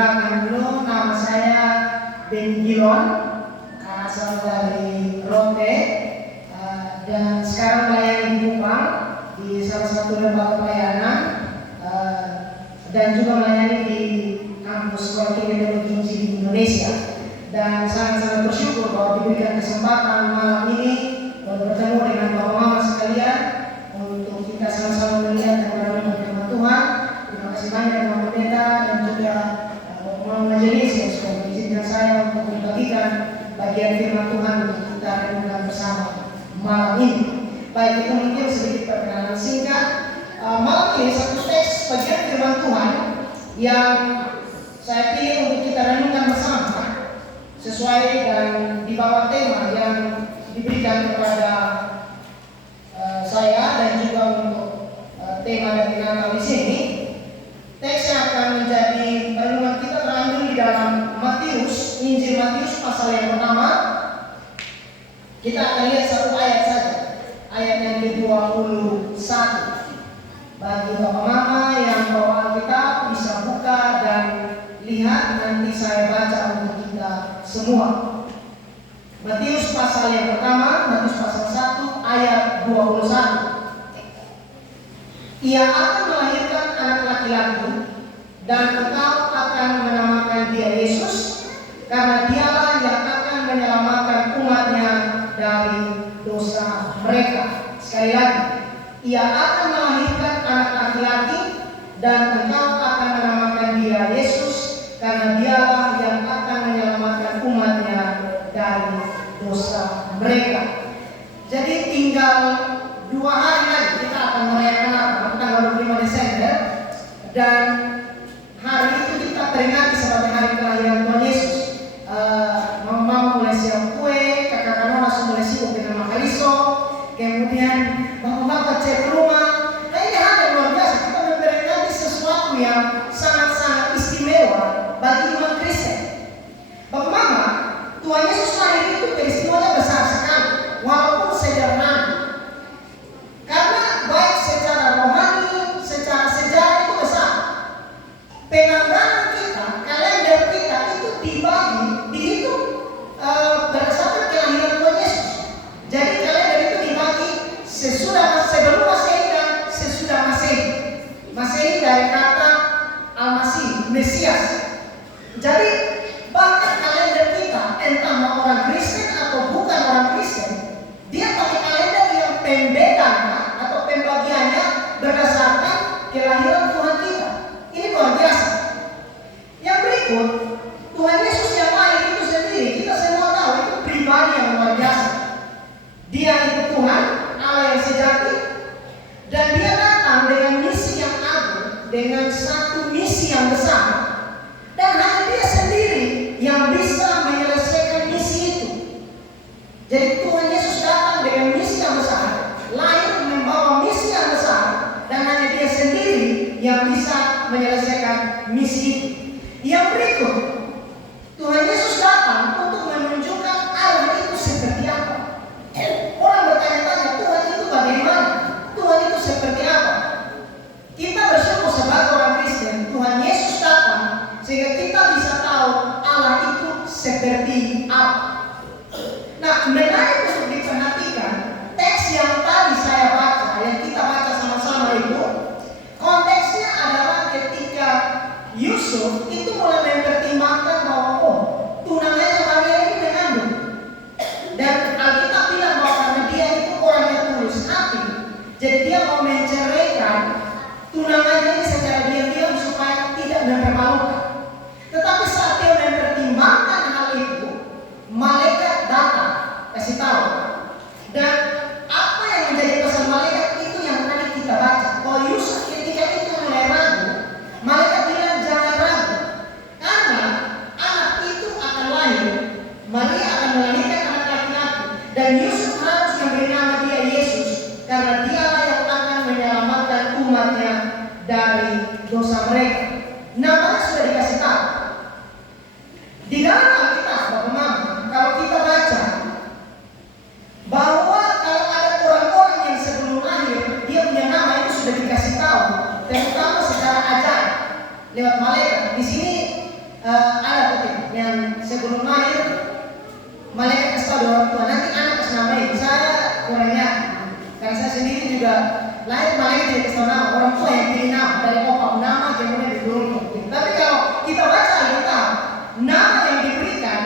Perkenalkan dulu, nama saya Ben Gilon, asal dari Rote, dan sekarang melayani di Kupang di salah satu lembaga pelayanan, dan juga melayani di kampus Sekolah Tinggi Teknologi Injil di Indonesia. Dan sangat-sangat bersyukur bahwa diberikan kesempatan malam ini bertemu dengan Bapak Mama sekalian untuk kita sama-sama melihat dan merenungkan firman Tuhan. Terima kasih banyak Bapak Pendeta dan juga Bapak Majelis yang sudah mengizinkan saya untuk membagikan bagian firman Tuhan untuk kita renungkan bersama malam ini. Baik, itu mungkin sedikit perkenalan singkat. Malam ini satu teks bagian firman Tuhan yang saya pilih untuk kita renungkan bersama sesuai dan di bawah tema yang diberikan kepada saya dan juga untuk tema dari Natal di sini. Teks yang akan menjadi renungan kita terambil di dalam Matius, Injil Matius pasal yang pertama. Kita akan lihat satu ayat saja, ayat yang ke-21. Bagi Bapak Mama yang bawa Alkitab bisa buka dan lihat, nanti saya baca untuk kita semua. Matius pasal yang pertama, Matius pasal 1 ayat 21. Ia akan melahirkan anak laki-laki dan engkau akan menamakan dia Yesus, karena dialah yang akan menyelamatkan umatnya dari dosa mereka. Sekali lagi, ia akan melahirkan anak laki-laki dan engkau akan menamakan dia Yesus, karena dialah yang akan menyelamatkan umatnya dari dosa mereka. Jadi tinggal 2 hari lagi kita akan merayakan Natal, tanggal 25 Desember, dan hari itu kita peringati sebagai hari kelahiran Tuhan Yesus. Mama mulai siap kue, kakak-kakak langsung mulai sibuk dengan makaliso, kemudian bapak-bapak cek rumah. Nah, ini hal yang luar biasa, kita memperingati sesuatu yang sangat-sangat istimewa bagi umat Kristen. Bapak Mama, Tuhan Yesus lahir itu peristiwanya besar sekali, walaupun sederhana. Karena baik secara rohani, secara sejarah itu besar. Penanggalan kita, kalender kita itu dibagi, dihitung berdasarkan kelahiran Tuhan Yesus. Jadi kalender itu dibagi sebelum Masehi dan sesudah Masehi. Masehi dari kata Al-Masih, Mesias. Jadi bahkan kalender kita, entah mau orang Kristen atau bukan orang Kristen, dia pakai kalender yang pembedaannya atau pembagiannya berdasarkan kelahiran Tuhan kita. Ini luar biasa. Yang berikut, Tuhan Yesus yang lahir itu sendiri, kita semua tahu itu pribadi yang luar biasa. Dia itu Tuhan, Allah yang sejati, dan dia datang dengan misi yang agung, dengan satu misi yang besar. Dan hanya dia sendiri yang bisa menyelesaikan misi itu. Jadi Tuhan Yesus datang dengan misi yang besar, lahir membawa misi yang besar, dan hanya dia sendiri yang bisa menyelesaikan misi itu. Yang berikut, Tuhan Yesus datang untuk menunjukkan Allah itu seperti apa. Orang bertanya-tanya, Tuhan itu bagaimana? Tuhan itu seperti apa? Kita bersyukur sebagai orang Kristen, Tuhan Yesus datang sehingga kita bisa tahu Allah itu seperti apa. Nah, menarik untuk diperhatikan teks yang tadi saya baca, yang kita baca sama-sama itu, konteksnya adalah ketika Yusuf itu mulai mempertimbangkan bahwa tunangannya Maria ini mengandung. Dan Alkitab bilang bahwa karena dia itu orang yang tulus hati, jadi dia mau menceraikan tunangannya ini secara diam-diam supaya tidak mempermalukan. Tetapi saat dia mempertimbangkan hal itu, malaikat datang kasih tahu. Dan apa yang menjadi pesan malaikat itu yang tadi kita baca. Kalau Yusuf ketika itu mulai ragu, malaikat bilang jangan ragu, karena anak itu akan lahir, Maria akan melahirkan anak laki-laki, dan Yusuf harus memberi nama dia Yesus, karena dialah yang akan menyelamatkan umatnya dari dosa mereka. Namanya sudah dikasih tahu. Di dalam Alkitab, Bapak Mama, kalau kita baca bahwa kalau ada orang-orang yang sebelum lahir dia punya nama itu sudah dikasih tahu, terutama secara ajaib lewat malaikat. Di sini ada kutip yang sebelum lahir malaikat kasih tahu orang tua nanti anak kasih namain. Saya kurangnya karena saya sendiri juga lahir malaikat tidak kasih nama, orang tua yang pilih nama dari pokok nama kemudian diturunkan. Tapi kalau kita baca Alkitab, nama yang diberikan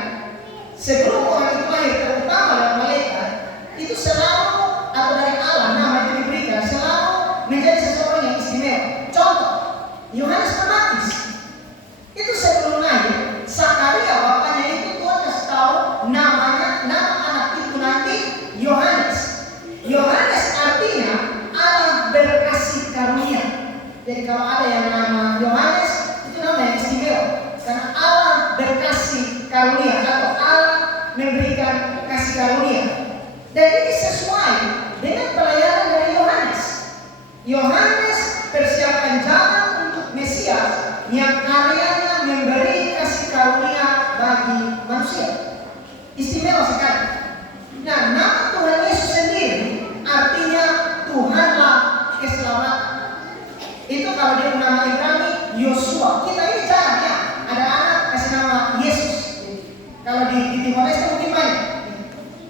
sebelum orang itu lahir terutama dari malaikat itu selalu atau dari Allah nama yang diberikan selalu menjadi seseorang yang istimewa. Contoh Yohanes Pembaptis itu sebelum lahir Sakaria bapaknya itu Tuhan kasih tahu nama anak itu nanti Yohanes. Yohanes artinya Allah berkasih karunia. Jadi kalau ada yang nama Yohanes itu nama yang istimewa karena Allah berkasih karunia atau Allah memberikan kasih karunia. Dan ini sesuai dengan pelayanan dari Yohanes. Yohanes persiapkan jalan untuk Mesias yang karyanya memberi kasih karunia bagi manusia. Istimewa sekali. Nah, nama Tuhan Yesus sendiri artinya Tuhanlah keselamatan. Itu kalau dia nama Ibrani Yosua. Kita ini jarang ya ada anak kasih nama Yesus. Kalau di Timor Leste mungkin banyak.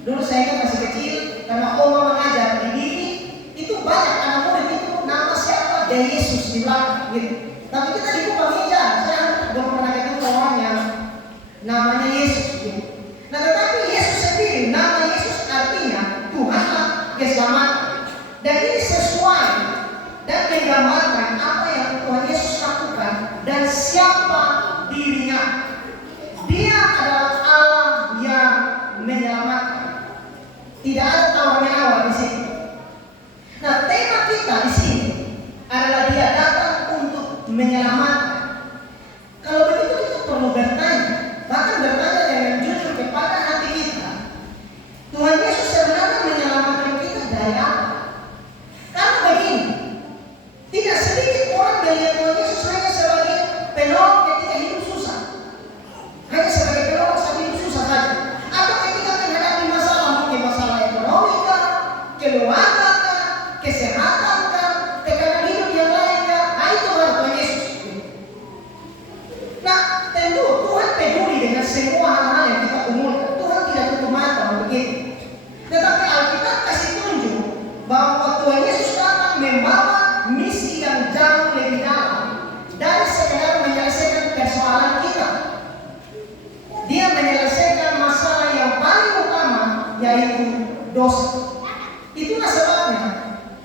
Dulu saya kan masih kecil karena oma mengajar di diri itu banyak anak murid itu nama siapa dari Yesus di belakang gitu. Tapi kita di rumah meja saya belum pernah ketemu orang yang namanya Yesus gitu. Nah tetapi Yesus sendiri nama Yesus artinya Tuhanlah keselamatan. Dan ini sesuai dan menggambarkan apa yang Tuhan Yesus lakukan dan siapa dirinya. Dia adalah Allah yang menyelamatkan. Tidak ada tawar-menawar di sini. Nah, tema kita di sini adalah dia datang untuk menyelamatkan. Kalau begitu kita perlu bertanya, bahkan bertanya dengan jujur kepada hati kita. Tuhan Yesus sebenarnya menyelamatkan kita dari apa? Karena begini, tidak sedikit orang melihat Tuhan Yesus hanya sebagai penolong ketika hidup susah. Hanya sebagai penolong saat hidup susah saja. Atau ketika menghadapi masalah, mungkin masalah ekonomi kah, keluarga kah, kesehatan kah, tekanan hidup yang lain kah. Nah itu baru Tuhan Yesus. Nah tentu Tuhan peduli dengan semua hal-hal yang kita umurkan. Tuhan tidak tutup mata untuk itu. Tetapi Alkitab kasih tunjuk bahwa Tuhan Yesus datang membawa misi yang jauh lebih dalam dari sekedar menyelesaikan persoalan kita. Dia menyelesaikan masalah yang paling utama yaitu dosa. Itulah sebabnya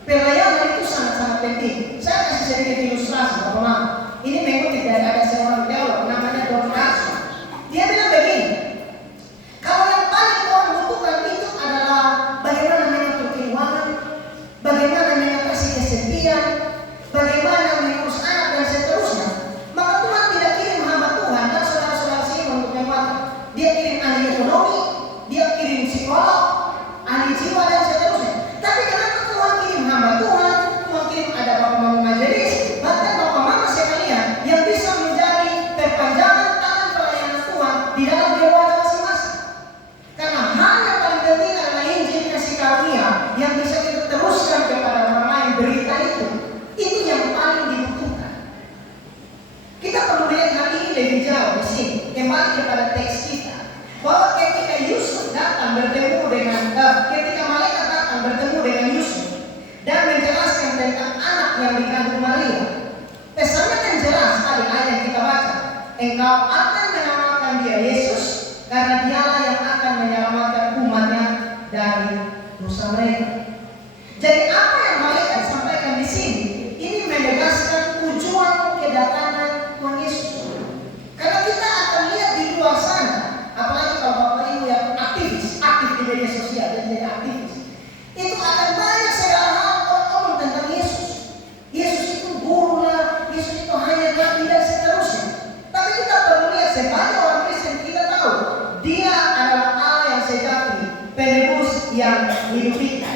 pelayanan itu sangat-sangat penting. Saya kasih sedikit ilustrasi Bapak-Bapak. Ini mengutip dari ada seorang teolog namanya Don Carson. Dia bilang begini, kalau yang paling orang butuhkan itu adalah bagaimana mengatur keuangan, bagaimana mengatasi kesepian, bagaimana mengurus anak dan seterusnya, maka Tuhan tidak kirim hamba Tuhan dan saudara-saudara sini untuk membantu. Dia kirim ahli ekonomi, dia kirim psikolog, ahli jiwa dan seterusnya. Tapi kenapa Tuhan kirim hamba Tuhan? Tuhan kirim ada bapak-bapak majelis, bahkan bapak-bapak sekalian yang bisa menjadi perpanjangan tangan pelayanan Tuhan di dalam keluarga masing-masing. Karena hal yang paling penting adalah Injil kasih karunia yang bisa kita teruskan kepada orang lain berita itu yang paling dibutuhkan. Kita perlu melihat hal ini lebih jauh di sini. Kembali kepada teks kita, bahwa ketika Yusuf datang bertemu dengan ketika malaikat datang bertemu dengan Yusuf dan menjelaskan tentang anak yang dikandung Maria, pesannya kan jelas tadi ayat yang kita baca. Engkau akan menamakan dia Yesus karena dialah yang akan menyelamatkan umatnya dari dosa mereka. Jadi apa yang malaikat sampaikan di sini ini menegaskan tujuan kedatangan Tuhan Yesus. Karena kita akan lihat di luar sana, apalagi kalau Bapak Ibu yang aktif di media sosial dan jadi aktivis, itu akan banyak segala hal orang tentang Yesus. Yesus itu guru lah, Yesus itu hanya nabi dan seterusnya. Tapi kita perlu lihat sebagai orang Kristen kita tahu dia adalah Allah yang sejati, penebus yang hidup kita.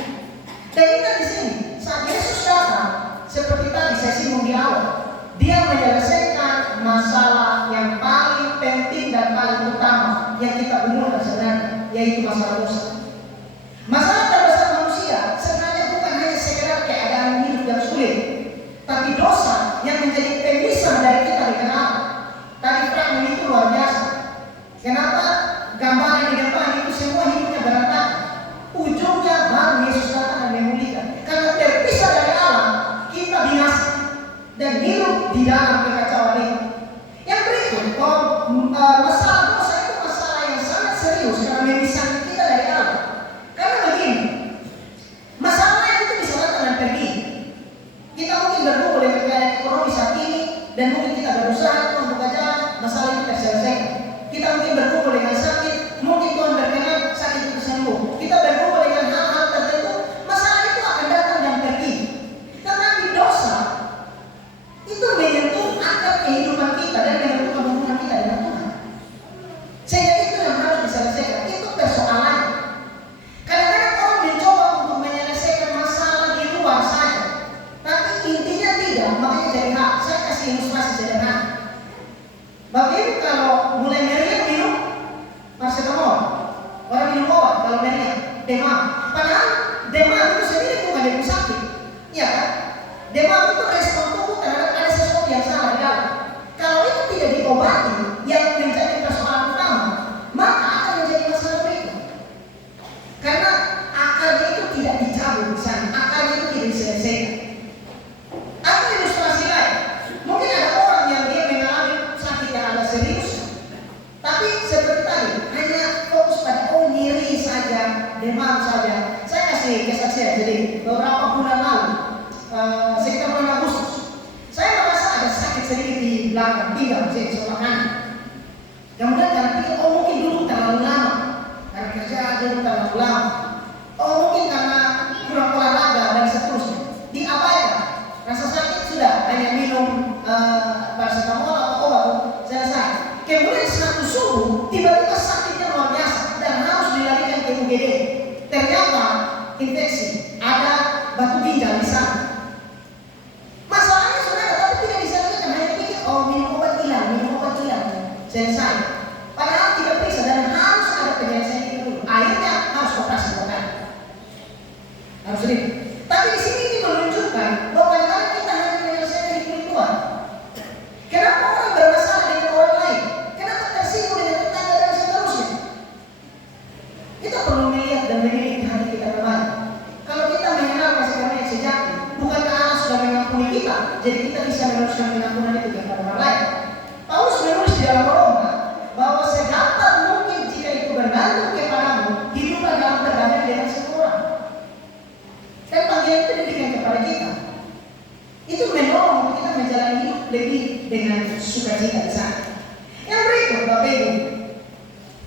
Dan kita di sini saat Yesus datang seperti tadi saya singgung di awal, dia menyelesaikan masalah yang paling penting dan paling utama yang kita umumkan sebenarnya, yaitu masalah dosa. Masalah terbesar manusia sebenarnya bukan hanya sekedar keadaan hidup yang sulit, tapi dosa yang menjadi pemisah dari kita dengan Allah. Tadi fragmen itu luar dan hidup di dalam kekacauan itu. Yang berikut, masalah dosa itu masalah yang sangat serius karena memisahkan kita dari Allah. Karena begini, masalahnya itu bisa datang dan pergi. Kita mungkin bergumul dengan keadaan ekonomi saat ini dan mungkin kita berusaha untuk membuka jalan, masalah itu terselesaikan. Kita mungkin bergumul dengan sakit, mungkin Tuhan berkenan sakit itu sembuh. Kita bergumul dengan hal-hal tertentu, masalah itu akan datang dan pergi. Tetapi dosa itu menyentuh akar kehidupan kita dan menentukan hubungan kita dengan Tuhan. Sehingga itu yang harus diselesaikan. Itu persoalannya. Kadang-kadang orang mencoba untuk menyelesaikan masalah di luar saja, tapi intinya tidak. Makanya jadi hak. Saya kasih ilustrasi sederhana. Bapak Ibu kalau mulai meriang minum paracetamol, orang minum obat kalau meriang, demam. Padahal demam itu sendiri bukan demam sakit, iya kan? Demam itu respon tubuh terhadap ada sesuatu yang salah di dalam. Kalau itu tidak diobati, yang menjadi persoalan utama, maka akan menjadi masalah berikut. Karena akarnya itu tidak dicabut di sana, akarnya itu tidak diselesaikan. Atau ilustrasi lain, mungkin ada orang yang dia mengalami sakit yang agak serius, tapi seperti tadi hanya fokus pada nyeri saja, demam saja. Saya kasih kesaksian. Jadi beberapa bulan lalu, sekitar bulan Agustus, saya merasa ada sakit sedikit di belakang pinggang, sebelah kanan. Kemudian karena pikir, mungkin dulu terlalu lama, karena kerja dulu terlalu lama. Mungkin karena kurang olahraga dan seterusnya. Diabaikan. Rasa sakit sudah, hanya minum paracetamol atau obat selesai. Kemudian satu subuh, tiba-tiba sakitnya luar biasa dan harus dilarikan ke UGD. Ternyata infeksi, ada batu ginjal di sana. Masalahnya sudah ada, tapi tidak diselesaikan. Hanya pikir, minum obat hilang, selesai. Padahal tidak bisa dan harus ada penyelesaian itu dulu. Akhirnya harus operasi bukan. Harus ini. Tapi di sini ini menunjukkan bahwa kadang-kadang kita hanya menyelesaikan di kulit luar. Kenapa orang bermasalah dengan orang lain? Kenapa tersinggung dengan tetangga dan seterusnya? Kita perlu melihat dan memiliki hati kita kembali. Kalau kita mengenal kasih karunia yang sejati, bukankah Allah sudah mengampuni kita, jadi kita bisa meneruskan pengampunan itu kepada orang lain. Paulus menulis di dalam Roma bahwa sedapat mungkin jika itu bergantung kepadamu, hiduplah dalam perdamaian dengan semua orang. Kan panggilan itu diberikan kepada kita. Itu menolong untuk kita menjalani hidup lebih dengan sukacita di sana. Yang berikut, Bapak Ibu,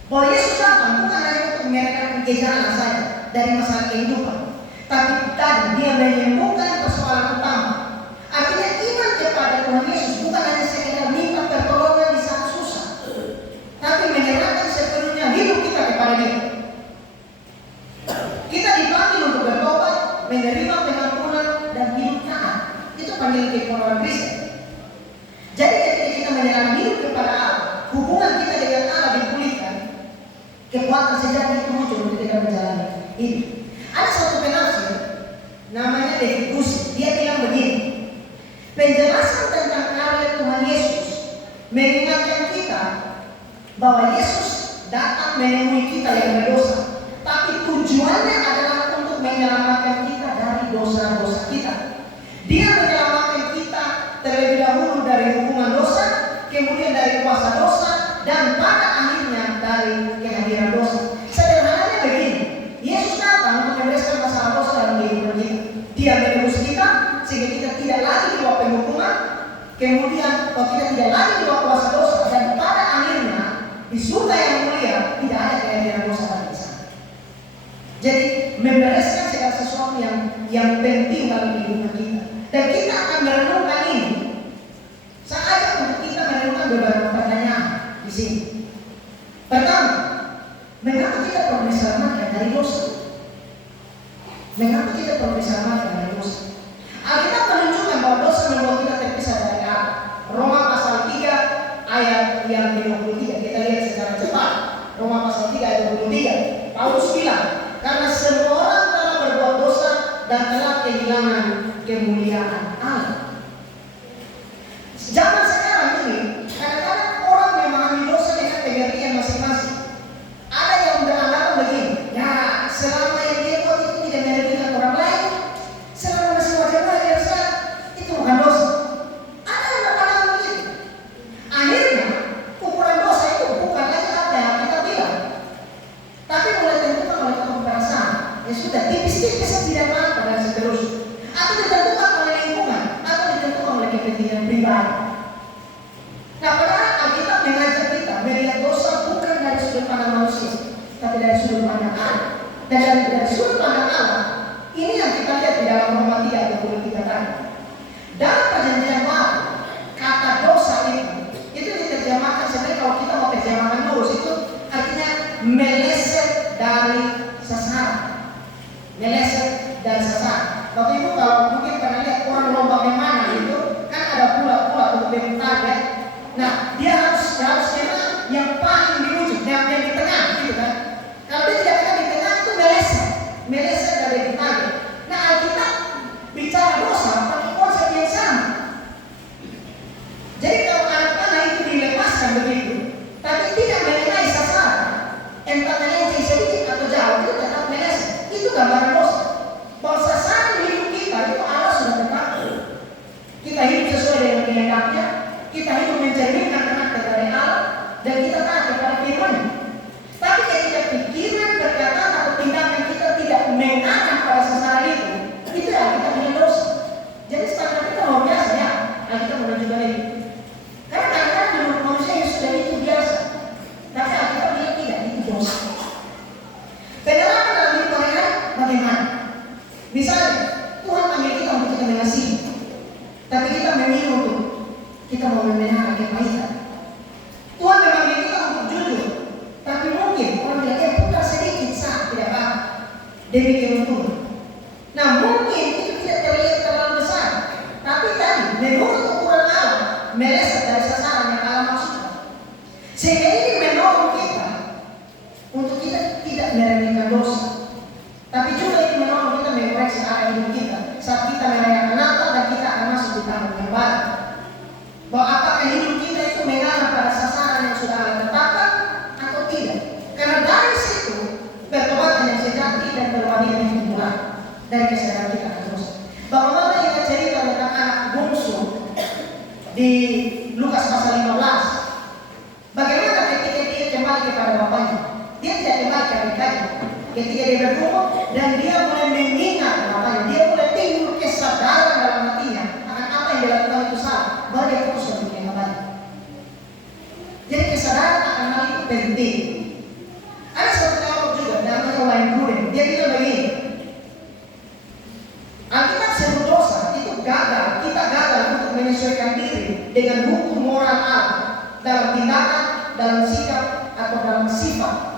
bahwa Yesus datang bukan hanya untuk menyelesaikan gejala saja dari masalah kehidupan, tapi tadi dia menyembuhkan persoalan utama. Artinya iman kepada Tuhan Yesus bukan hanya sekedar minta pertolongan di saat susah, tapi menyerahkan sepenuhnya hidup kita kepada Dia. Kita dipanggil untuk bertobat, menerima pengampunan dan hidup taat. Itu panggilan kehidupan Kristen. Jadi ketika kita menyerahkan hidup kepada Allah, hubungan kita dengan Allah dipulihkan, kekuatan sejati itu muncul untuk kita menjalani hidup. Ada satu penafsir namanya David Gusi, dia bilang begini, penjelasan tentang karya Tuhan Yesus mengingatkan kita bahwa Yesus datang menemui kita yang berdosa, tapi tujuannya adalah untuk menyelamatkan kita dari dosa-dosa kita. Dia menyelamatkan kita terlebih dahulu dari hukuman dosa, kemudian dari kuasa dosa, dan pada akhirnya dari kehadiran dosa. Sederhananya begini, Yesus datang untuk membereskan masalah dosa dalam kehidupan kita. Dia menebus kita sehingga kita tidak lagi di bawah penghukuman, kemudian kita tidak lagi di bawah kuasa dosa, dan pada akhirnya di surga yang mulia tidak ada kehadiran dosa lagi di sana. Jadi membereskan segala sesuatu yang penting dalam kehidupan kita. Dan kita akan merenungkan ini. Saya ajak untuk kita merenungkan beberapa pertanyaan di sini. Pertama, mengapa kita perlu diselamatkan dari dosa? Mengapa kita perlu diselamatkan dari dosa? Alkitab menunjukkan bahwa dosa membuat kita terpisah dari Allah. Roma pasal 3 ayat yang 23. Kita lihat secara cepat. Roma pasal 3 ayat 23. Paulus bilang, karena semua orang telah berbuat dosa dan telah kehilangan kemuliaan Allah. Zaman sekarang ini, kadang-kadang orang memahami dosa dengan pengertian masing-masing. Ada yang beranggapan begini, ya selama yang dia buat itu tidak merugikan orang lain, selama masih wajar-wajar saja, itu bukan dosa. pribadi. Nah, padahal Alkitab mengajak kita melihat dosa bukan dari sudut pandang manusia, tapi dari sudut pandang Allah. Dan dari sudut pandang Allah, ini yang kita lihat di dalam Roma 3 ayat 23 tadi. Dalam perjanjian baru, kata dosa itu diterjemahkan sebenarnya kalau kita mau terjemahkan lurus itu artinya meleset dari sasaran. Meleset dari sasaran. Bapak Ibu kalau mungkin pernah lihat orang lomba memana itu kan ada bulat-bulat untuk menentukan target. Nah, dia harus kena yang paling di ujung, yang di tengah gitu kan. Kalau dia tidak kena di tengah itu meleset dari di target. Nah, Alkitab bicara dosa pakai konsep yang sama. Jadi kalau anak panah itu dilepaskan begitu, tapi tidak mengenai sasaran, entah melenceng sedikit atau jauh, itu tetap meleset. Itu gambaran dosa. Bahwa sasaran hidup kita itu Allah sudah tetapkan. Kita hidup sesuai dengan kehendaknya, kita hidup mencerminkan karakter dari Allah, dan kita taat kepada firman-Nya. Tapi ketika pikiran, perkataan atau tindakan kita tidak mengarah pada sasaran itu ya kita punya dosa. Jadi standar kita luar biasa ya, kita menunjukkan itu. Karena kadang-kadang menurut manusia yang sudah itu biasa, tapi kita bilang tidak, itu dosa. Penerapan dalam hidup mereka bagaimana? Misalnya, Tuhan panggil kita untuk kita mengasihi, tapi kita memilih untuk kita mau memelihara kebaikan. Tuhan memanggil kita untuk jujur, tapi mungkin orang bilang putar sedikit sah, tidak apa, demi keuntungan. Nah, mungkin itu tidak terlihat terlalu besar, tapi tadi menurut ukuran Allah meleset dari sasaran yang Allah maksudkan. Sehingga ini mendorong kita untuk kita tidak meremehkan dosa, tapi juga itu mendorong kita mengoreksi arah hidup kita saat kita merayakan Natal dan kita akan masuk di tahun yang baru. Bahwa apakah hidup kita itu mengarah pada sasaran yang sudah Allah tetapkan atau tidak? Karena dari situ pertobatan yang sejati dan perwakilan yang dimulai dari kesadaran kita akan dosa. Bagaimana kita cerita tentang anak bungsu di Lukas pasal 15? Bagaimana ketika dia kembali kepada bapaknya? Dia tidak kembali ke adiknya. Ketika dia bertumbuh dan dia mulai mengingat bapaknya, dia mulai timbul kesadaran dalam hatinya akan apa yang dilakukan itu salah, baru dia putus untuk yang kembali. Jadi kesadaran akan hal itu penting. Ada satu teolog juga namanya Wayne Grudem, dia bilang begini, Alkitab sebut dosa itu gagal, kita gagal untuk menyesuaikan diri dengan hukum moral Allah dalam tindakan, dalam sikap atau dalam sifat.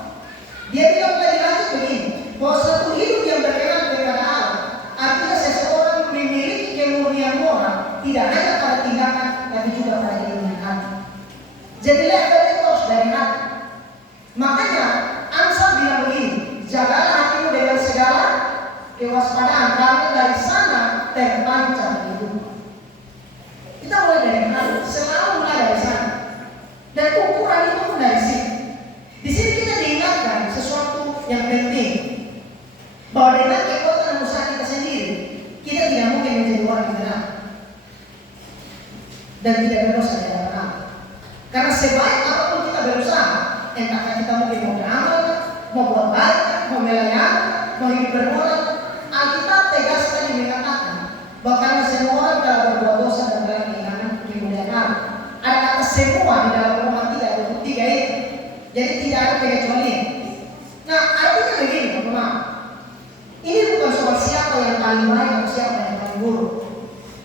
Dia bilang lagi lanjut begini, bahwa satu hidup yang berkenan kepada Allah artinya seseorang memiliki kemurnian moral tidak hanya pada tindakan tapi juga pada ilmu hati. Jadi level itu harus dari hati. Makanya Amsal bilang begini, jagalah hatimu dengan segala kewaspadaan karena dari sana terpancar hidup. Kita mulai dari hati, selalu mulai dari sana. Dan ukuran itu pun dari sini. Di sini kita diingatkan sesuatu yang penting, bahwa dengan kekuatan usaha kita sendiri, kita tidak mungkin menjadi orang yang benar dan tidak berdosa di hadapan Allah. Karena sebaik apapun kita berusaha, entahkah kita mungkin mau beramal, mau buat baik, mau melayani, mau hidup bermoral, Alkitab tegas sekali mengatakan bahwa karena semua orang telah berbuat dosa dan telah kehilangan kemuliaan Allah. Ada kata semua di dalam Roma 3 ayat 23 itu. Jadi tidak ada pengecualian. Nah, artinya begini, teman-teman. Ini bukan soal siapa yang paling baik atau siapa yang paling buruk,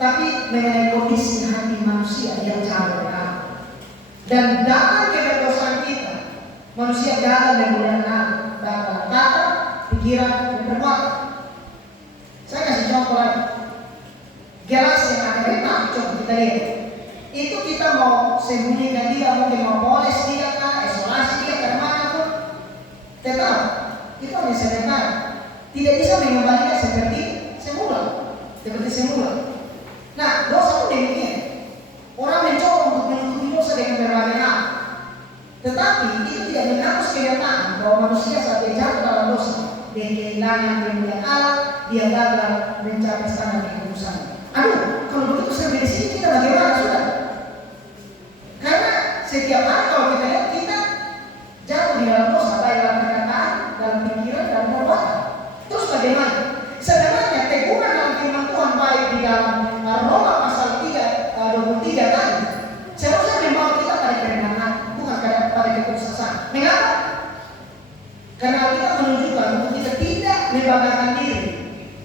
tapi mengenai kondisi hati manusia yang jauh dari Allah. Dan dalam keberdosaan kita, manusia gagal memuliakan Allah dalam kata, pikiran, dan perbuatan. Saya kasih contoh lagi. Gelas yang ada retak, coba kita lihat. Itu kita mau sembunyikan dia, mungkin mau poles dia, isolasi dia, kemanapun, tetap itu hanya sebentar. Tidak bisa mengembalikan seperti semula. Nah, dosa itu demikian. Orang mencoba untuk menutupi dosa dengan berbagai hal, tetapi itu tidak menghapus kenyataan bahwa manusia saat dia jatuh dalam dosa, dia kehilangan kemuliaan Allah, dia gagal mencapai standar kekudusan. Aduh, kalau begitu sampai di sini kita bagaimana sudah? Karena setiap hari kalau kita lihat kita jatuh di dalam dosa, baik dalam perkataan, dalam pikiran, dalam perbuatan. Terus bagaimana? Sebenarnya teguran dalam firman Tuhan baik di dalam Roma pasal 3 23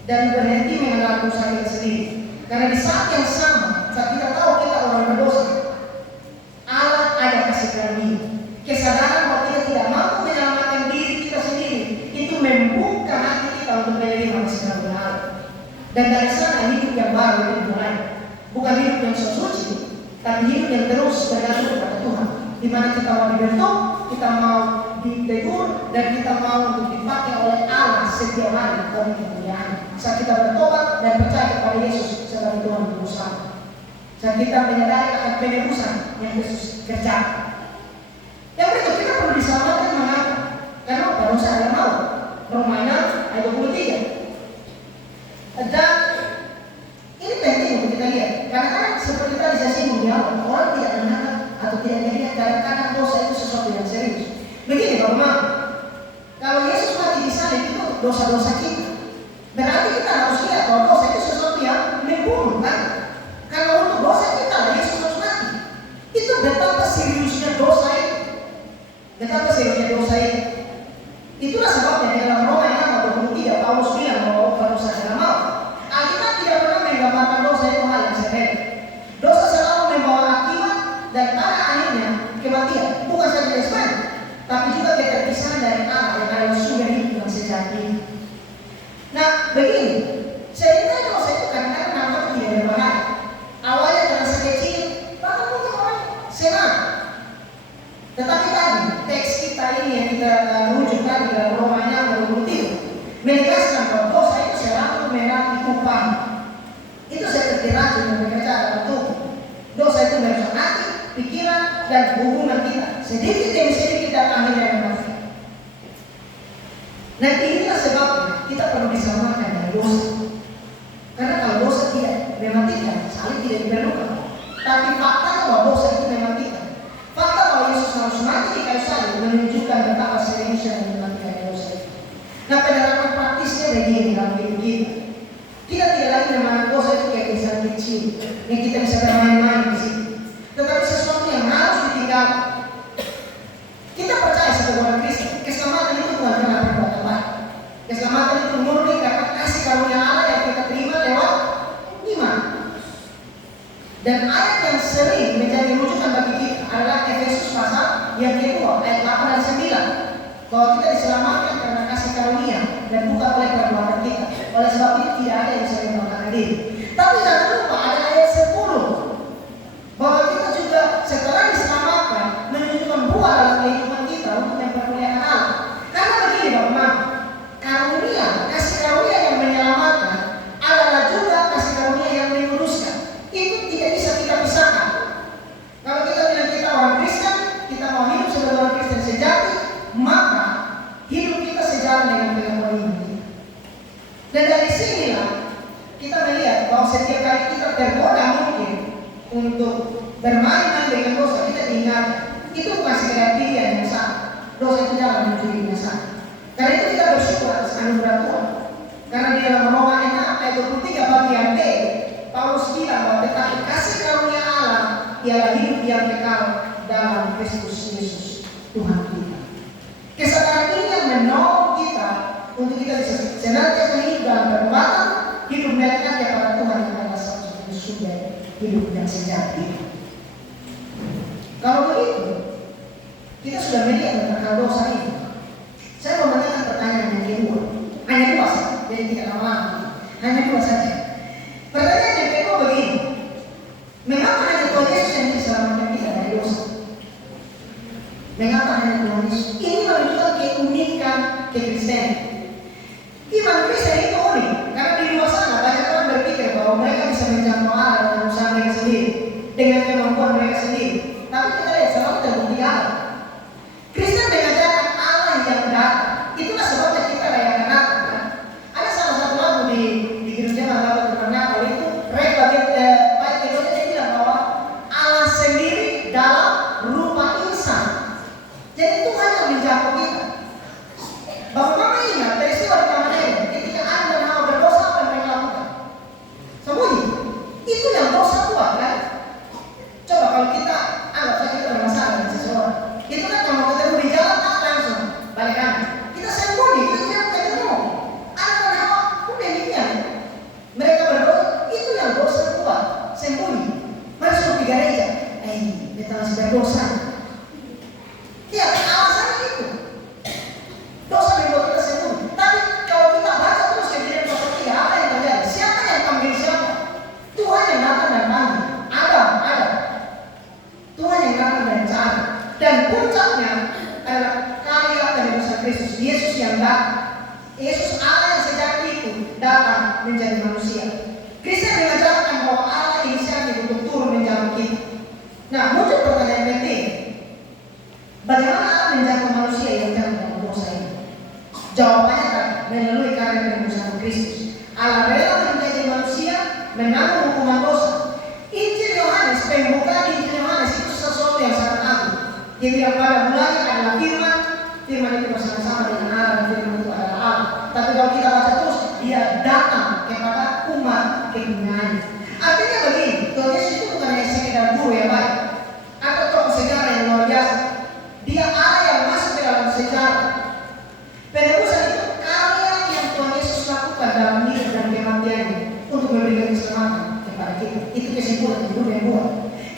dan berhenti mengenal dosa kita sendiri. Karena di saat yang sama, saat kita tahu kita orang berdosa, Allah ada kasih karunia, kesadaran bahwa kita tidak mampu menyelamatkan diri kita sendiri, itu membuka hati kita untuk menerima kasih karunia Allah. Dan dari sana hidup yang baru itu dimulai, bukan hidup yang suci, tapi hidup yang terus bergantung kepada Tuhan, di mana kita mau dibentuk, kita mau ditegur, dan kita mau untuk dipakai oleh Allah setiap hari bagi kemuliaan. Saat kita bertobat dan percaya kepada Yesus sebagai Tuhan dan Juru Selamat, saat kita menyadari akan penebusan yang Yesus kerjakan. Yang berikut, kita perlu diselamatkan mengapa? Karena dosa ada mau. Roma 6 ayat 23. Dan ini penting untuk kita lihat, karena seperti tadi saya singgung di awal, orang tidak menangkap atau tidak melihat kadang-kadang dosa itu sesuatu yang serius. Begini Bapak, kalau Yesus mati di salib itu dosa-dosa kita, berarti kita harus lihat bahwa dosa itu sesuatu yang membunuh kan? Karena untuk dosa kita Yesus harus mati. Itu betapa seriusnya dosa itu. Betapa seriusnya dosa itu. Itulah sebabnya di dalam Roma 6:23 Paulus bilang bahwa dosa adalah maut. Alkitab tidak pernah menggambarkan dosa itu hal yang sepele. Dosa selalu membawa akibat dan pada akhirnya kematian. Bukan saja jasmani, tapi juga keterpisahan dari Allah yang adalah sumber hidup yang sejati. Nah, begini, sebenarnya dosa itu kadang-kadang nampak tidak berbahaya. Awalnya terasa kecil, bahkan mungkin orang senang. Tetapi tadi teks kita ini yang kita rujuk tadi dalam Roma 6:23 menegaskan bahwa dosa itu selalu menanti upah. Itu seperti racun yang bekerja dalam tubuh. Dosa itu merusak hati, pikiran, dan hubungan kita. Sedikit demi sedikit dan akhirnya mati. Nah, inilah sebabnya kita perlu diselamatkan dari dosa. Karena kalau dosa tidak mematikan, saling tidak diperlukan. Tapi fakta bahwa dosa itu mematikan. Fakta bahwa Yesus harus mati di kayu salib menunjukkan betapa seriusnya mematikan dosa itu. Nah, penerapan praktisnya begini dalam hidup kita. Kita tidak lagi memandang dosa itu kayak kesalahan kecil yang kita bisa bermain-main di situ, tetapi sesuatu yang harus ditinggalkan. Kita percaya sebagai orang Kristen, keselamatan itu bukan karena perbuatan baik. Keselamatan itu murni karena kasih karunia Allah yang kita terima lewat iman. Dan ayat yang sering menjadi rujukan bagi kita adalah Efesus pasal yang kedua ayat 8 dan 9, bahwa kita diselamatkan karena kasih karunia dan bukan oleh perbuatan kita. Oleh sebab itu tidak ada yang bisa membanggakan diri. Tapi jangan lupa ada ayat 10 bahwa kita juga setelah diselamatkan menunjukkan buah dalam kehidupan kita untuk mempermuliakan Allah. Karena begini Bapak, karunia, kasih karunia yang menyelamatkan adalah juga kasih karunia yang menguruskan. Itu tidak bisa kita pisahkan. Kalau kita bilang kita orang Kristen, kita mau hidup sebagai orang Kristen sejati, maka hidup kita sejalan dengan pengakuan iman kita. Dan dari sinilah kita melihat bahwa setiap kali kita tergoda mungkin untuk bermain-main dengan dosa, kita ingat itu bukan sekedar pilihan yang salah. Dosa itu jalan menuju yang salah. Karena itu kita bersyukur atas anugerah Tuhan. Karena di dalam Roma 6 ayat 23 bagian D, Paulus bilang bahwa tetapi kasih karunia Allah ialah hidup yang kekal dalam Kristus Yesus Tuhan kita. Kesadaran ini yang menolong kita untuk kita bisa senantiasa hidup dalam perbuatan, hidup melekat kepada Tuhan yang adalah satu-satunya sumber hidup yang sejati. Kalau begitu, kita sudah melihat tentang dosa ini. Saya mau menanyakan pertanyaan yang kedua, hanya dua saja, jadi tidak lama-lama, hanya dua saja. Pertanyaan yang kedua begini, mengapa hanya Tuhan Yesus yang diselamatkan kita dari dosa? Mengapa hanya Tuhan Yesus? Ini menunjukkan keunikan kekristenan. Iman Kristen itu unik, karena di luar sana banyak orang berpikir bahwa mereka bisa menjangkau Allah dengan usaha mereka sendiri, dengan kemampuan mereka sendiri. Tapi kita lihat selalu terbukti Allah. Kristen mengajarkan Allah yang datang. Itulah sebabnya kita rayakan Natal. Kan? Ada salah satu lagu di gereja Dan puncaknya adalah karya penebusan Kristus. Yesus yang datang. Yesus Allah yang sejati itu datang menjadi manusia. Kristen mengajarkan bahwa Allah inisiatif untuk turun menjamah kita. Nah, muncul pertanyaan penting. Bagaimana Allah menjamah manusia yang jatuh dalam dosa ini? Jawabannya kan melalui karya penebusan Kristus. Allah rela menjadi manusia, menanggung hukuman dosa. Injil Yohanes, pembukaan Injil Yohanes itu sesuatu yang sangat agung. Dia bilang pada mulanya adalah firman, firman itu bersama-sama dengan Allah dan firman itu adalah Allah. Tapi kalau kita baca terus, dia datang kepada umat kepunyaannya. Artinya begini, Tuhan Yesus itu bukan hanya sekedar guru yang baik atau tokoh sejarah yang luar biasa. Dia Allah yang masuk ke dalam sejarah. Penebusan itu karya yang Tuhan Yesus lakukan dalam hidup dan kematiannya untuk memberikan keselamatan kepada kita. Itu kesimpulan yang dulu yang buat.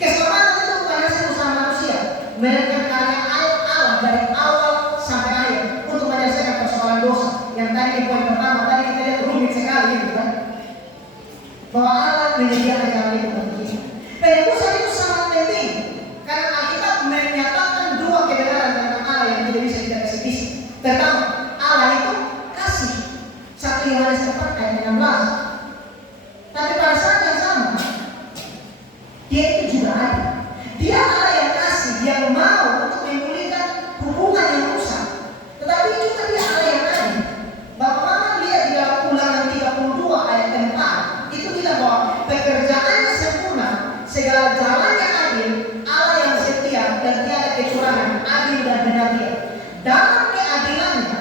Keselamatan itu bukan hasil usaha manusia, melainkan karya Allah dari awal sampai akhir untuk menyelesaikan persoalan dosa. Yang tadi di poin pertama tadi kita lihat rumit sekali, gitu kan? Bahwa Allah menyediakan jalan itu bagi kita. Penebusan itu sangat penting karena Alkitab menyatakan dua kebenaran tentang Allah yang tidak bisa kita kisi-kisi. Pertama, Allah itu kasih. 1 Yohanes 4 ayat 16. Tapi pada saat yang sama, dia itu juga adil. Dia Allah yang kasih, yang mau untuk memulihkan hubungan yang rusak. Tetapi juga dia Allah yang adil. Bapak Mama lihat di dalam Ulangan 32 ayat 4, itu bilang bahwa pekerjaannya sempurna, segala jalannya adil, Allah yang setia dan tiada kecurangan, adil dan benar dia. Dalam keadilannya,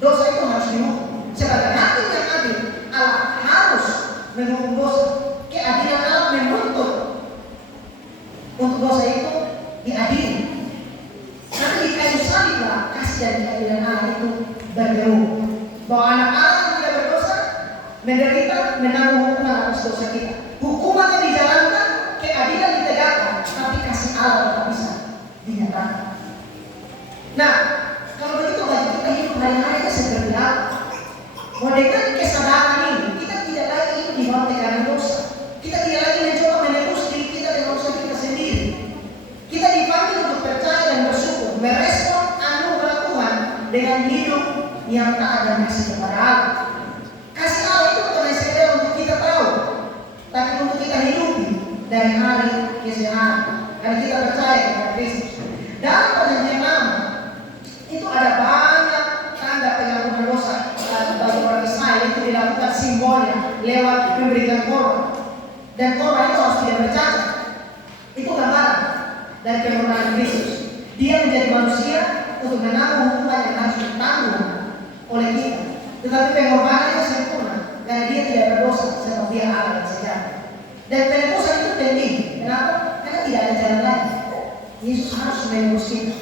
dosa itu harus dihukum. Sebagai hakim yang adil, Allah harus menghukum dosa. Keadilan Allah menuntut untuk dosa itu diadili. Tapi di kayu saliblah kasih dan keadilan Allah itu bergerak. Bahwa anak Allah yang tidak berdosa menderita menanggung hukuman atas dosa kita. Hukumannya dijalankan, keadilan ditegakkan, tapi kasih Allah tetap bisa dinyatakan. Nah, kalau begitu bagi kita hidup hari-hari seperti apa? Dengan kesadaran ini, kita tidak lagi hidup di bawah tekanan dosa. Kita tidak lagi mencoba menebus diri kita dengan usaha kita sendiri. Kita dipanggil untuk percaya dan bersyukur, merespon anugerah Tuhan dengan hidup yang taat dan kasih kepada Allah. Kasih Allah itu bukan sekedar untuk kita tahu, tapi untuk kita hidupi dari hari ke hari. Karena kita percaya kepada Kristus. Dalam perjanjian lama itu ada banyak tanda pengampunan dosa bagi orang Israel. Itu dilakukan simbolnya lewat memberikan korban, dan korban itu harus tidak bercacat. Itu gambaran dari pengorbanan Kristus. Dia menjadi manusia untuk menanggung hukuman yang harus ditanggung oleh kita. Tetapi pengorbanannya sempurna karena dia tidak berdosa sebab dia Allah yang sejati. Dan penebusan itu penting. Kenapa? Karena tidak ada jalan lain. Yesus harus menebus kita.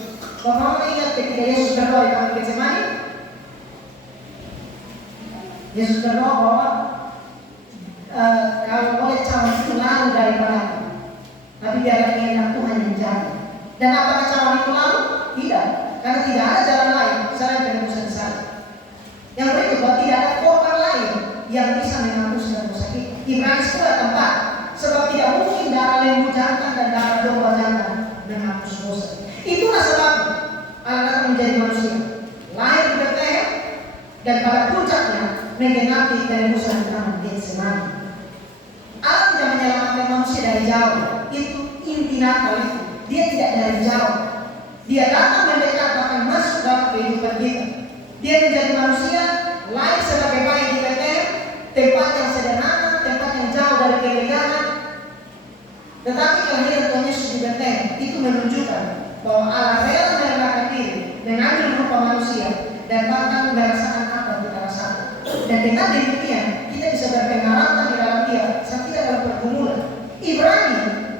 Bapak ingat ketika Yesus berdoa di Taman Getsemani, Yesus berdoa bahwa kalau boleh cawan itu lalu daripada, tapi biarlah kehendak Tuhan yang jadi. Dan apakah cawan itu lalu? Tidak, karena tidak ada jalan lain selain penebusan salib. Yang berikut, tidak ada korban lain yang bisa menghapuskan dosa kita. Ibrani 10:4, sebab tidak mungkin darah lembu jantan dan darah domba jantan menghapus dosa. Itulah sebabnya Allah datang menjadi manusia, lahir di Betlehem, dan pada puncaknya menggenapi penebusan di Taman Getsemani. Allah tidak menyelamatkan manusia dari jauh. Itu inti Natal itu. Dia tidak dari jauh. Dia datang mendekat, bahkan masuk dalam kehidupan kita. Dia menjadi manusia, lahir sebagai bayi di Betlehem, tempat yang sederhana, tempat yang jauh dari kemegahan. Tetapi kelahiran Tuhan Yesus di Betlehem itu menunjukkan bahwa Allah rela merelakan diri, mengambil rupa manusia, dan bahkan merasakan apa yang kita rasakan. Dan dengan demikian kita bisa berpengalaman di dalam Dia saat kita dalam pergumulan.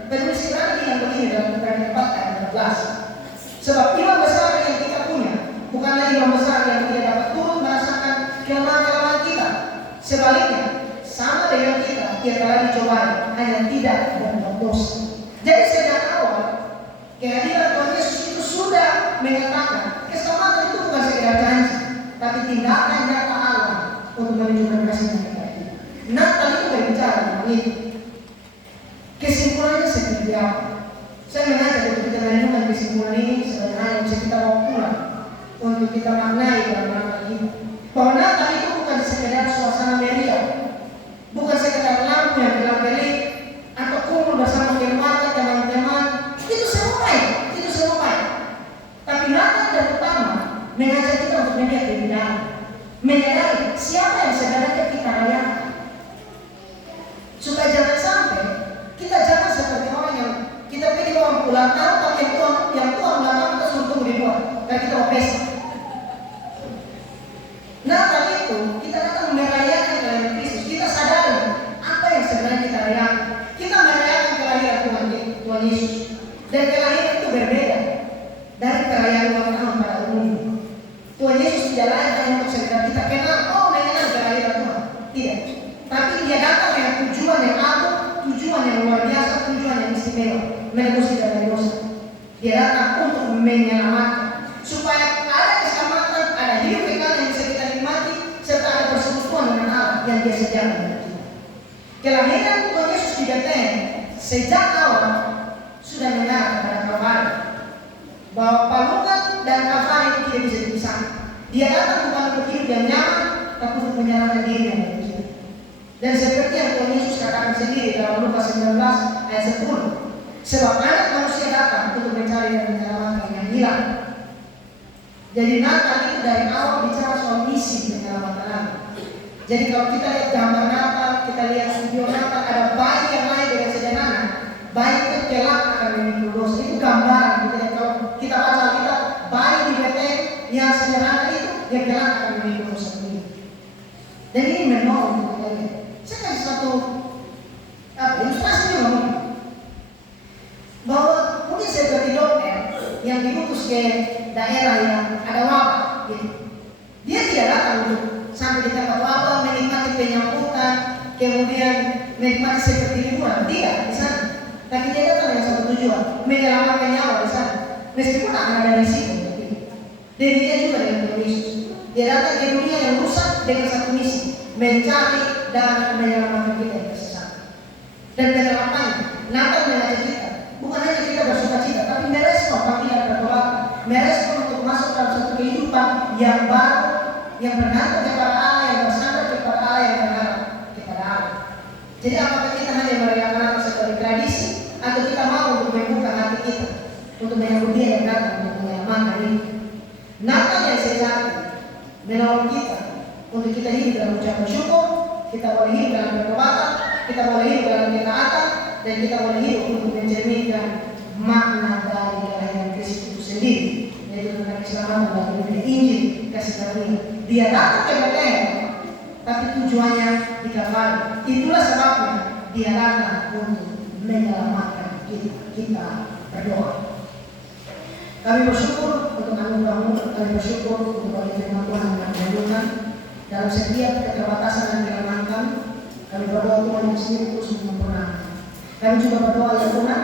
Penulis Ibrani yang begini dalam Ibrani 4 ayat 14. Sebab imam besar yang kita punya bukanlah imam besar yang tidak dapat turut merasakan kelemahan-kelemahan kita. Sebaliknya, sama dengan kita, dia telah dicobai, hanya tidak berbuat dosa. Jadi sejak awal kehadiran Tuhan Yesus itu sudah menyatakan keselamatan itu bukan sekedar janji, tapi tindakan nyata Allah untuk menunjukkan kasihnya kepada kita. Natal itu berbicara tentang itu. Kesimpulannya seperti apa? Saya mengajak untuk kita merenungkan kesimpulan ini sebenarnya bisa kita bawa pulang untuk kita maknai dalam Natal ini. Bahwa Natal itu bukan sekedar suasana meriah, bukan sekedar lampu yang gelap-gelip atau kumpul bersama keluarga teman-teman. Itu semua baik, itu semua baik. Tapi Natal yang pertama mengajak kita untuk melihat lebih dalam, menyadari siapa yang sebenarnya kita rayakan, supaya jangan sampai kita jangan seperti orang yang kita pilih orang ulang tahun tapi yang Tuhan ulang tahun kita suruh tunggu di luar karena kita mau pesta. Natal itu kita datang merayakan kelahiran Kristus. Kita sadari apa yang sebenarnya kita rayakan. Kita merayakan kelahiran Tuhan Yesus, dan kelahiran itu berbeda dari perayaan ulang tahun pada umumnya. Tuhan Yesus tidak lahir untuk sekedar kita kenal, mengenal kelahiran Tuhan. Tidak. Tapi dia datang dengan tujuan yang agung, tujuan yang luar biasa, tujuan yang istimewa, menebus kita dari dosa. Dia datang untuk menyelamatkan, supaya ada keselamatan, ada hidup kekal yang bisa kita nikmati, serta ada persekutuan dengan Allah yang dia sediakan bagi kita. Kelahiran Tuhan Yesus di Betlehem sejak awal sudah mengarah kepada Kalvari, bahwa palukan dan Kalvari itu tidak bisa dipisahkan. Dia datang bukan untuk hidup yang nyaman, tapi untuk menyelamatkan diri yang bagi kita. Dan seperti yang Tuhan Yesus katakan sendiri dalam Lukas 19 ayat 10, sebab anak manusia datang untuk mencari dan menyelamatkan yang hilang. Jadi Natal itu dari awal bicara soal misi penyelamatan anak. Jadi kalau kita lihat gambar Natal, kita lihat video Natal, ada bayi yang lahir dengan sederhana, bayi itu kelak akan memikul dosa. Itu gambaran. Jadi kalau kita baca kita bayi di Betlehem yang sederhana itu yang kelak akan memikul dosa ini. Dan ini menolong kita lihat. Saya kasih satu ilustrasi dulu, bahwa mungkin seperti dokter yang diutus ke daerah yang ada wabah, gitu. Dia tidak datang untuk sampai di tempat wabah menikmati penyambutan, kemudian menikmati seperti liburan, tidak di sana. Tapi dia datang dengan satu tujuan, menyelamatkan nyawa di sana, meskipun akan ada risiko. Demikian juga dengan Tuhan Yesus. Dia datang ke dunia yang rusak dengan satu misi, mencari dan menyelamatkan kita yang tersesat. Dan menyelamatkan Natal mengajak kita bukan hanya kita bersuka cita, tapi merespon panggilan bertobat, merespon untuk masuk dalam satu kehidupan yang baru, yang bergantung kepada Allah, yang bersandar kepada Allah, yang berharap kepada Allah. Jadi apakah kita hanya merayakan Natal sebagai tradisi, atau kita mau untuk membuka hati kita untuk menyambut Dia yang datang untuk menyelamatkan ini? Natal yang sejati menolong kita untuk kita hidup dalam ucapan syukur, kita boleh hidup dalam pertobatan, kita boleh hidup dalam ketaatan, dan kita boleh hidup untuk mencerminkan makna dari kelahiran Kristus itu sendiri, yaitu tentang keselamatan bagi dunia. Injil kasih karunia. Dia datang ke Betlehem, tapi tujuannya di Kalvari. Itulah sebabnya dia datang untuk menyelamatkan kita. Kita berdoa. Kami bersyukur untuk anugerah-Mu, kami bersyukur untuk oleh firman Tuhan yang menyembuhkan dalam setiap keterbatasan dan kelemahan kami. Kami berdoa Tuhan yang sendiri terus menyempurnakan. Kami juga berdoa ya Tuhan,